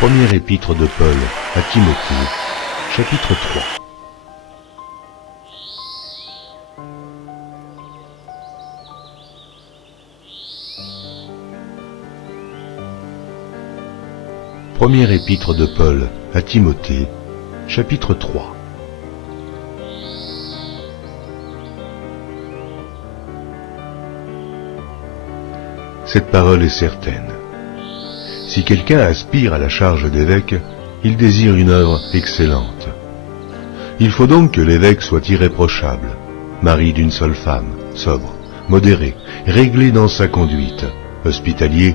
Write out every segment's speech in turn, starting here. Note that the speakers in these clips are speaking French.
Première épître de Paul à Timothée, chapitre 3. Première épître de Paul à Timothée, chapitre 3. Cette parole est certaine. Si quelqu'un aspire à la charge d'évêque, il désire une œuvre excellente. Il faut donc que l'évêque soit irréprochable, mari d'une seule femme, sobre, modéré, réglé dans sa conduite, hospitalier,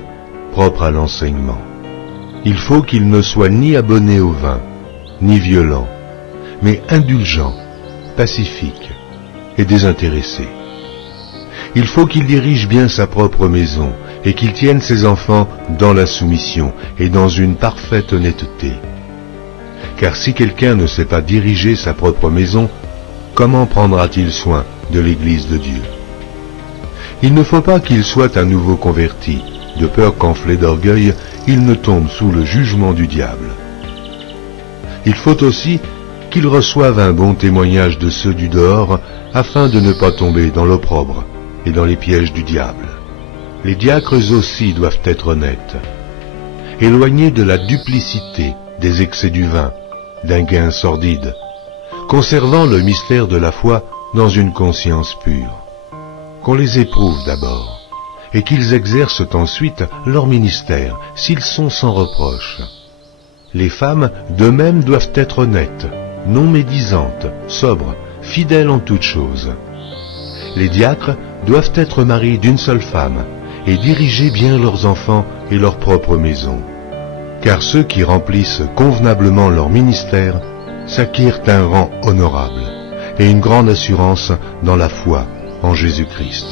propre à l'enseignement. Il faut qu'il ne soit ni abonné au vin, ni violent, mais indulgent, pacifique et désintéressé. Il faut qu'il dirige bien sa propre maison et qu'il tienne ses enfants dans la soumission et dans une parfaite honnêteté. Car si quelqu'un ne sait pas diriger sa propre maison, comment prendra-t-il soin de l'Église de Dieu? Il ne faut pas qu'il soit un nouveau converti, de peur qu'enflé d'orgueil, il ne tombe sous le jugement du diable. Il faut aussi qu'il reçoive un bon témoignage de ceux du dehors, afin de ne pas tomber dans l'opprobre et dans les pièges du diable. Les diacres aussi doivent être honnêtes, éloignés de la duplicité, des excès du vin, d'un gain sordide, conservant le mystère de la foi dans une conscience pure. Qu'on les éprouve d'abord, et qu'ils exercent ensuite leur ministère, s'ils sont sans reproche. Les femmes, de même, doivent être honnêtes, non médisantes, sobres, fidèles en toutes choses. Les diacres doivent être mariés d'une seule femme, et diriger bien leurs enfants et leur propre maison. Car ceux qui remplissent convenablement leur ministère s'acquièrent un rang honorable et une grande assurance dans la foi en Jésus-Christ.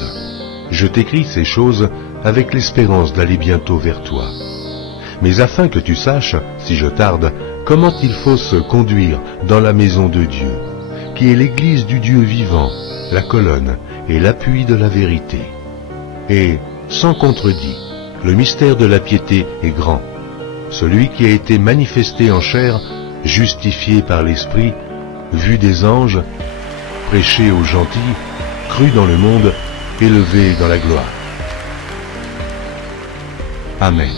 Je t'écris ces choses avec l'espérance d'aller bientôt vers toi. Mais afin que tu saches, si je tarde, comment il faut se conduire dans la maison de Dieu, qui est l'Église du Dieu vivant, la colonne et l'appui de la vérité. Et, sans contredit, le mystère de la piété est grand. Celui qui a été manifesté en chair, justifié par l'Esprit, vu des anges, prêché aux gentils, cru dans le monde, élevé dans la gloire. Amen.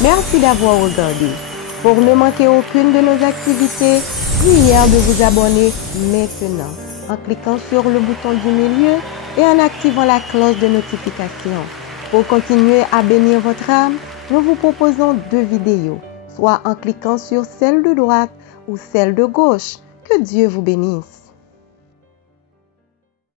Merci d'avoir regardé. Pour ne manquer aucune de nos activités, prière de vous abonner maintenant en cliquant sur le bouton du milieu et en activant la cloche de notification. Pour continuer à bénir votre âme, nous vous proposons 2 vidéos, soit en cliquant sur celle de droite ou celle de gauche. Que Dieu vous bénisse.